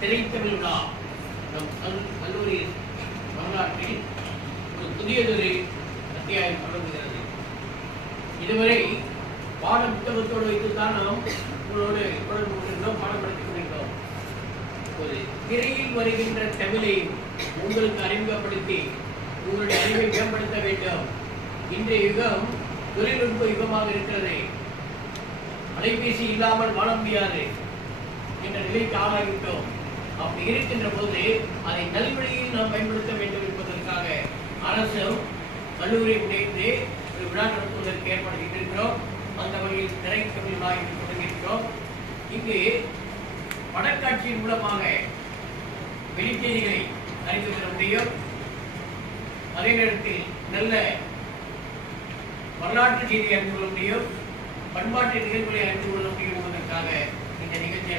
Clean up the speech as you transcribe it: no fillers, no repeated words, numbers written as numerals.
திரைத்தமிழ் விழா நம் கல்லூரி வரலாற்றில் ஒரு புதியதொரு அத்தியாயம் தொடங்குகிறது. இதுவரை பாட புத்தகத்தோடு வைத்துத்தான் நாம் உங்களோடு தொடர்பு கொண்டிருந்தோம், பாடப்படுத்திக் கொண்டிருந்தோம். ஒரு திரையில் வருகின்ற தமிழை உங்களுக்கு அறிமுகப்படுத்தி உங்களுடைய அறிவை மேம்படுத்த வேண்டும். இன்றைய யுகம் தொழில்நுட்ப யுகமாக இருக்கிறது. அலைபேசி இல்லாமல் வாழ முடியாது என்ற நிலைக்கு ஆளாகிவிட்டோம். அப்படி இருக்கின்ற போது அதை நல்வழியில் நாம் பயன்படுத்த வேண்டும் என்பதற்காக அரசும் கல்லூரியை இணைந்து ஒரு விழா நடத்துவதற்கு ஏற்பாடு செய்திருக்கிறோம். அந்த வகையில் திரைத்தமிழ் விழா என்று தொடங்கியிருக்கிறோம். இங்கு படக்காட்சியின் மூலமாக வெளிச்செய்திகளை அறிந்து கொள்ள முடியும். அதே நேரத்தில் நல்ல வரலாற்று செய்தியை அறிந்து கொள்ள முடியும், பண்பாட்டு நிகழ்வுகளை அறிந்து கொள்ள முடியும் என்பதற்காக இந்த நிகழ்ச்சியை